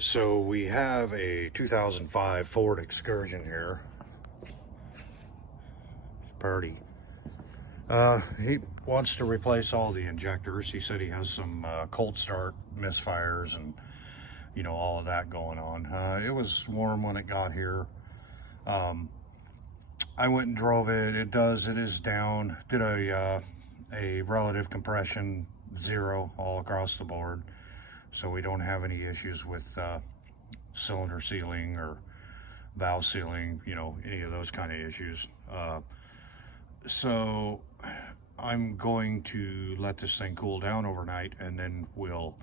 So we have a 2005 Ford Excursion here. Party. He wants to replace all the injectors. He said he has some cold start misfires and all of that going on. It was warm when it got here. I went and drove it. It is down. Did a relative compression 0 all across the board, so we don't have any issues with cylinder sealing or valve sealing, any of those kind of issues. So I'm going to let this thing cool down overnight, and then we'll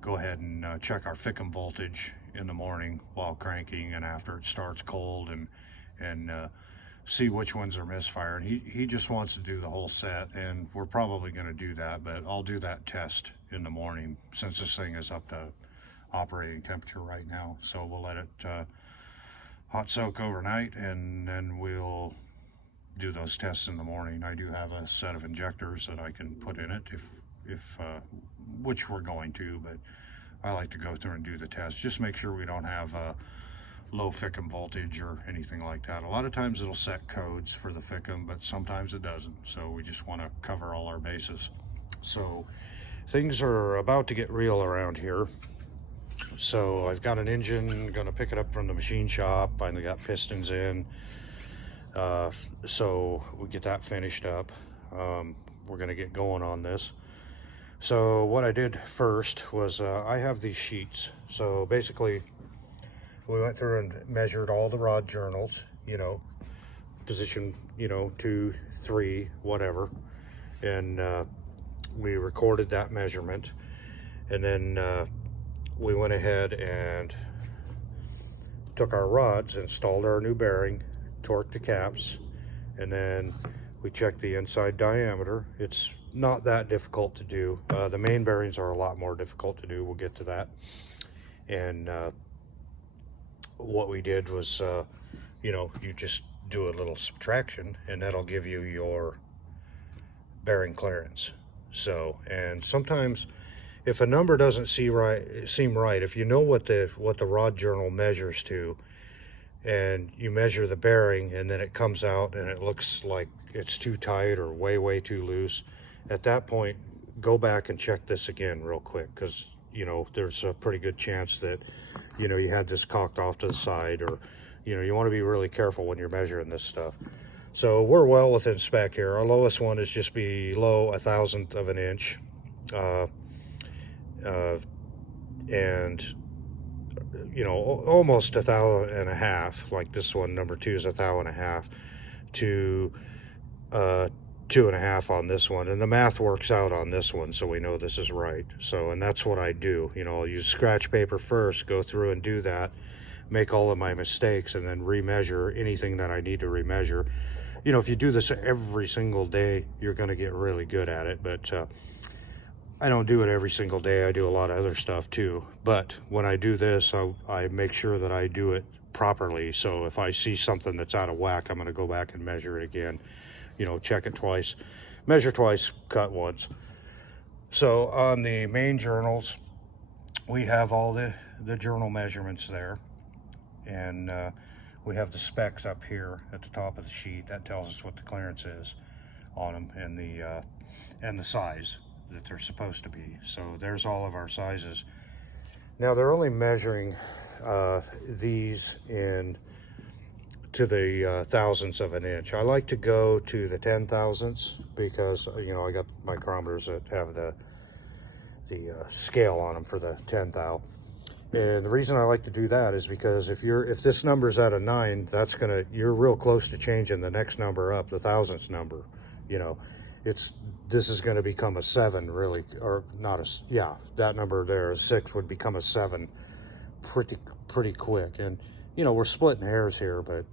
go ahead and check our Fickum voltage in the morning while cranking and after it starts cold, and see which ones are misfiring. He just wants to do the whole set, and we're probably going to do that, but I'll do that test in the morning since this thing is up to operating temperature right now. So we'll let it hot soak overnight, and then we'll do those tests in the morning. I do have a set of injectors that I can put in it if which we're going to, but I like to go through and do the test. Just make sure we don't have low Fickum voltage or anything like that. A lot of times it'll set codes for the Fickum, but sometimes it doesn't. So we just want to cover all our bases. So things are about to get real around here. So I've got an engine, gonna pick it up from the machine shop. Finally got pistons in. So we get that finished up. We're gonna get going on this. So what I did first was I have these sheets. So basically we went through and measured all the rod journals, position, 2, 3, whatever. And we recorded that measurement. And then we went ahead and took our rods, installed our new bearing, torqued the caps, and then we checked the inside diameter. It's not that difficult to do. The main bearings are a lot more difficult to do. We'll get to that. And what we did was, you just do a little subtraction, and that'll give you your bearing clearance. So, and sometimes if a number doesn't seem right, if you know what the rod journal measures to, and you measure the bearing, and then it comes out and it looks like it's too tight or way too loose, at that point go back and check this again real quick, because there's a pretty good chance that you had this cocked off to the side, or you want to be really careful when you're measuring this stuff. So we're well within spec here. Our lowest one is just below 1/1000th of an inch, and almost 1.5 thou, like this one, number 2 is 1.5 thou, to 2.5 on this one, and the math works out on this one, so we know this is right. So, and that's what I do. I'll use scratch paper first, go through and do that, make all of my mistakes, and then remeasure anything that I need to remeasure. If you do this every single day, you're going to get really good at it, but I don't do it every single day. I do a lot of other stuff too, but when I do this, I make sure that I do it properly. So if I see something that's out of whack, I'm going to go back and measure it again. Check it twice, measure twice, cut once. So on the main journals, we have all the journal measurements there, and we have the specs up here at the top of the sheet. That tells us what the clearance is on them, and the size that they're supposed to be. So there's all of our sizes. Now they're only measuring these to the thousandths of an inch. I like to go to the 10,000ths because I got micrometers that have the scale on them for the 10 thou. And the reason I like to do that is because if this number's at a 9, you're real close to changing the next number up, the thousandths number. This is going to become a 7, really, or not that number there, a 6 would become a 7 pretty quick. And we're splitting hairs here, but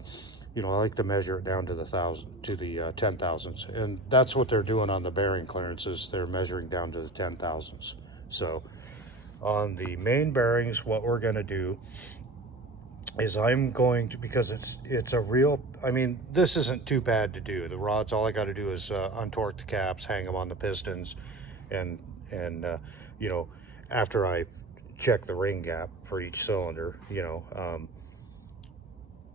I like to measure it down to the 10 thousandths, and that's what they're doing on the bearing clearances. They're measuring down to the 10 thousandths. So on the main bearings, what we're going to do is I'm going to, because it's a real, this isn't too bad to do. The rods, all I got to do is untorque the caps, hang them on the pistons, and after I check the ring gap for each cylinder, you know,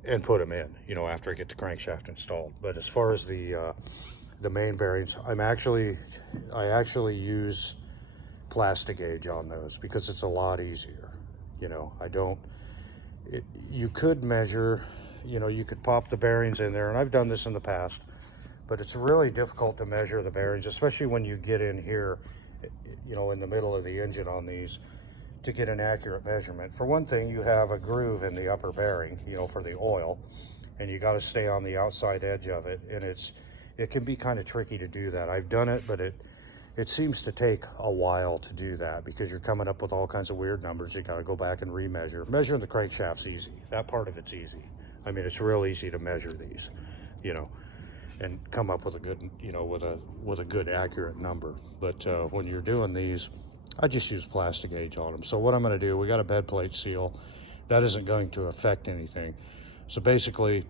and put them in, you know, after I get the crankshaft installed. But as far as the main bearings, I actually use plastic gauge on those because it's a lot easier. You know, you could measure, you know, you could pop the bearings in there, and I've done this in the past, but it's really difficult to measure the bearings, especially when you get in here, you know, in the middle of the engine on these, to get an accurate measurement. For one thing, you have a groove in the upper bearing, you know, for the oil, and you got to stay on the outside edge of it, and it can be kind of tricky to do that. I've done it, but it seems to take a while to do that because you're coming up with all kinds of weird numbers. You got to go back and remeasure. Measuring the crankshaft's easy. That part of it's easy. I mean, it's real easy to measure these, you know, and come up with a good, you know, with a good accurate number. But when you're doing these, I just use plastic gauge on them. So what I'm going to do, we got a bed plate seal. That isn't going to affect anything. So basically,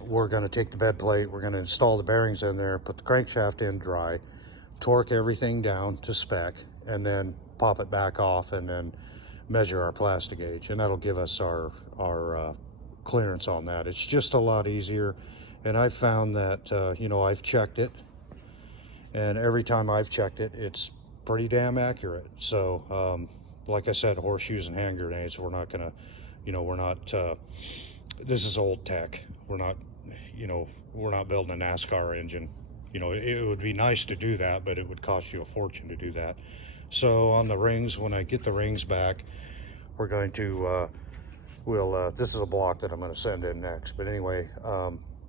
we're going to take the bed plate, we're going to install the bearings in there, put the crankshaft in dry, torque everything down to spec, and then pop it back off, and then measure our plastic gauge, and that'll give us our clearance on that. It's just a lot easier, and I've found that, you know, I've checked it, and every time I've checked it, it's pretty damn accurate. So, like I said, horseshoes and hand grenades, we're not gonna, you know, we're not, this is old tech. We're not, you know, we're not building a NASCAR engine. You know, it would be nice to do that, but it would cost you a fortune to do that. So on the rings, when I get the rings back, we're going to, this is a block that I'm going to send in next. But anyway,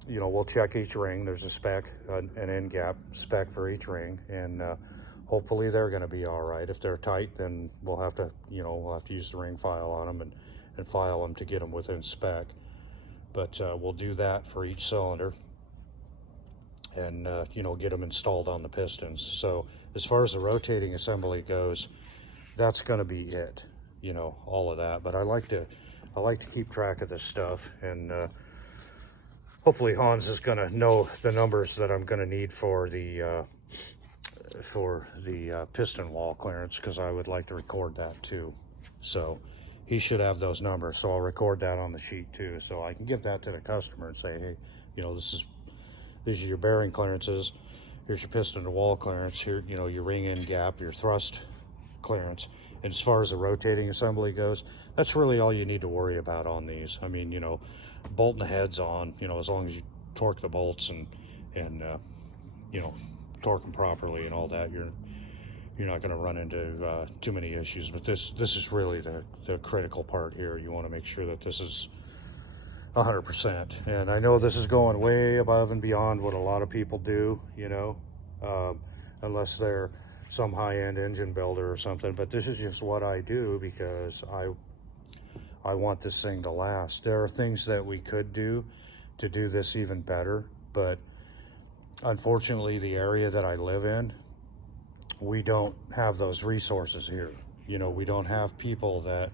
you know, we'll check each ring. There's a spec, an end gap spec for each ring, and hopefully they're going to be all right. If they're tight, then we'll have to, you know, we'll have to use the ring file on them and file them to get them within spec. But we'll do that for each cylinder, and you know, get them installed on the pistons. So as far as the rotating assembly goes, that's going to be it, you know, all of that. But I like to keep track of this stuff, and hopefully Hans is going to know the numbers that I'm going to need for the piston wall clearance, because I would like to record that too. So he should have those numbers, so I'll record that on the sheet too, so I can give that to the customer and say, hey, you know, these are your bearing clearances, here's your piston to wall clearance, here, you know, your ring end gap, your thrust clearance. And as far as the rotating assembly goes, that's really all you need to worry about on these. I mean, you know, bolting the heads on, you know, as long as you torque the bolts and you know, torque them properly and all that, you're not going to run into too many issues. But this is really the critical part here. You want to make sure that this is 100%. And I know this is going way above and beyond what a lot of people do, you know, unless they're some high-end engine builder or something. But this is just what I do because I want this thing to last. There are things that we could do to do this even better, but unfortunately, the area that I live in, we don't have those resources here. You know, we don't have people that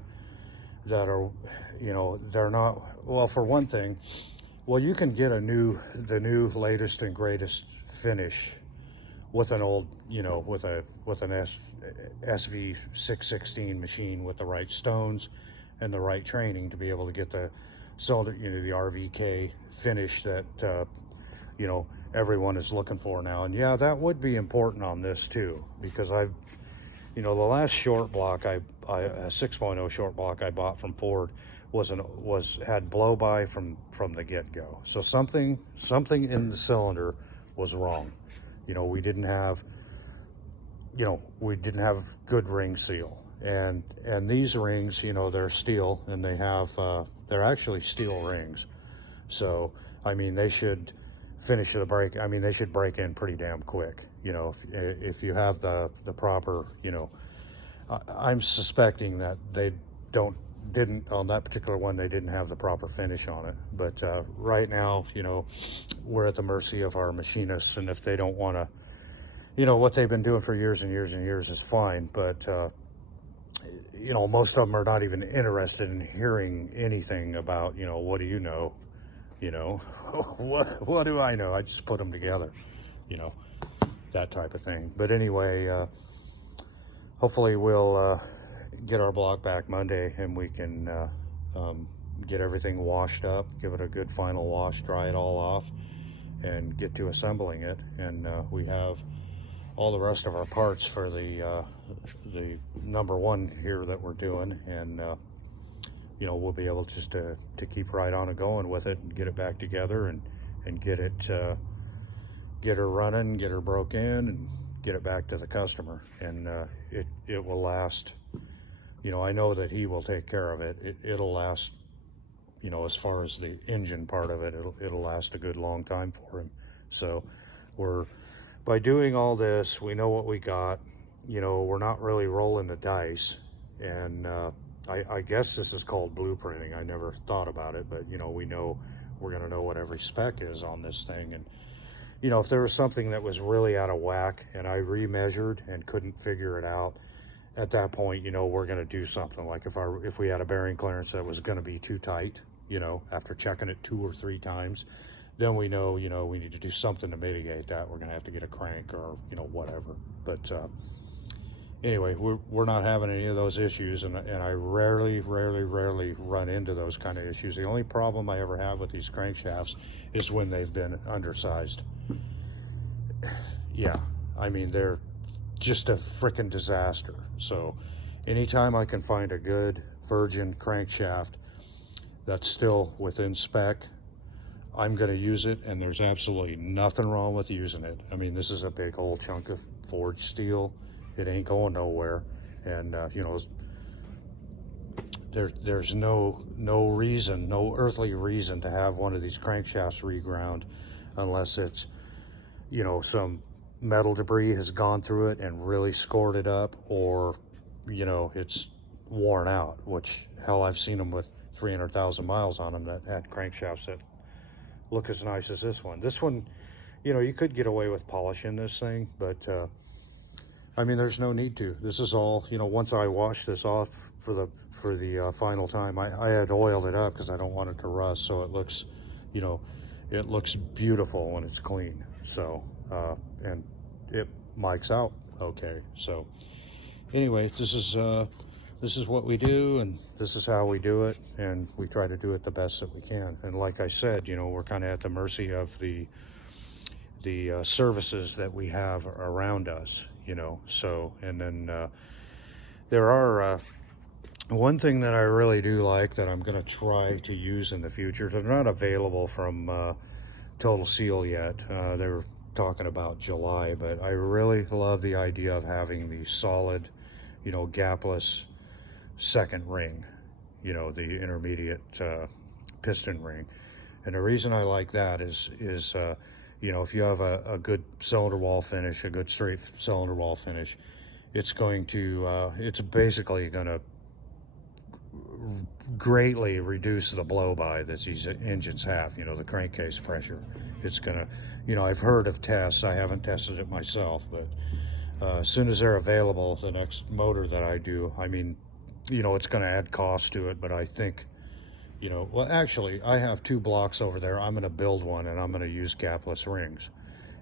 are, you know, they're not, well, for one thing, well, you can get the new latest and greatest finish with an old, you know, with an SV616 machine with the right stones and the right training to be able to get the cylinder, you know, the RVK finish that, you know, everyone is looking for now. And yeah, that would be important on this too, because you know, the last short block a 6.0 short block I bought from Ford had blow by from the get-go. So something in the cylinder was wrong. You know, we didn't have good ring seal, and these rings, you know, they're steel, and they're actually steel rings. So I mean, they should finish the break. I mean, they should break in pretty damn quick. You know, if you have the proper, you know, I'm suspecting that they didn't on that particular one, they didn't have the proper finish on it. But right now, you know, we're at the mercy of our machinists, and if they don't want to, you know, what they've been doing for years and years and years is fine, but you know, most of them are not even interested in hearing anything about, you know, what do you know? You know, what do I know? I just put them together, you know, that type of thing. But anyway, hopefully we'll get our block back Monday, and we can get everything washed up, give it a good final wash, dry it all off, and get to assembling it. And we have all the rest of our parts for the number one here that we're doing, and you know, we'll be able just to keep right on and going with it and get it back together, and get her running, get her broke in, and get it back to the customer. And it will last, you know, I know that he will take care of it. It'll last, you know, as far as the engine part of it, it'll last a good long time for him. So by doing all this, we know what we got. You know, we're not really rolling the dice. And I guess this is called blueprinting. I never thought about it, but you know, we know we're going to know what every spec is on this thing. And you know, if there was something that was really out of whack and I remeasured and couldn't figure it out, at that point, you know, we're going to do something. Like if we had a bearing clearance that was going to be too tight, you know, after checking it 2 or 3 times, then we know, you know, we need to do something to mitigate that. We're going to have to get a crank or, you know, whatever. But anyway, we're not having any of those issues, and I rarely run into those kind of issues. The only problem I ever have with these crankshafts is when they've been undersized. Yeah, I mean, they're just a freaking disaster. So anytime I can find a good virgin crankshaft that's still within spec, I'm going to use it, and there's absolutely nothing wrong with using it. I mean, this is a big old chunk of forged steel. It ain't going nowhere. And you know, there's no reason, no earthly reason to have one of these crankshafts reground unless it's, you know, some metal debris has gone through it and really scored it up, or you know, it's worn out, which hell, I've seen them with 300,000 miles on them that had crankshafts that look as nice as this one. This one, you know, you could get away with polishing this thing, but I mean, there's no need to. This is all, you know, once I wash this off for the final time, I had oiled it up because I don't want it to rust, so it looks, you know, it looks beautiful when it's clean. So and it mics out okay. So anyway, this is what we do, and this is how we do it, and we try to do it the best that we can. And like I said, you know, we're kind of at the mercy of the services that we have around us, you know. So, and then there are one thing that I really do like that I'm going to try to use in the future. They're not available from Total Seal yet. They were talking about July, but I really love the idea of having the solid, you know, gapless second ring, you know, the intermediate piston ring. And the reason I like that is you know, if you have a good cylinder wall finish, a good straight cylinder wall finish, it's going to it's basically going to greatly reduce the blow-by that these engines have, you know, the crankcase pressure. It's gonna, you know, I've heard of tests, I haven't tested it myself, but as soon as they're available, the next motor that I do, I mean, you know, it's going to add cost to it, but I think, you know, well, actually, I have 2 blocks over there. I'm going to build one, and I'm going to use gapless rings,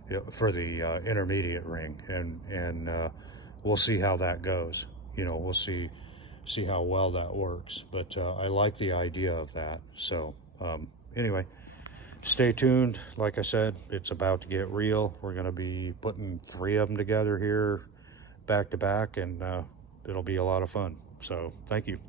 you know, for the intermediate ring, and we'll see how that goes. You know, we'll see how well that works. But I like the idea of that. So anyway, stay tuned. Like I said, it's about to get real. We're going to be putting 3 of them together here, back to back, and it'll be a lot of fun. So thank you.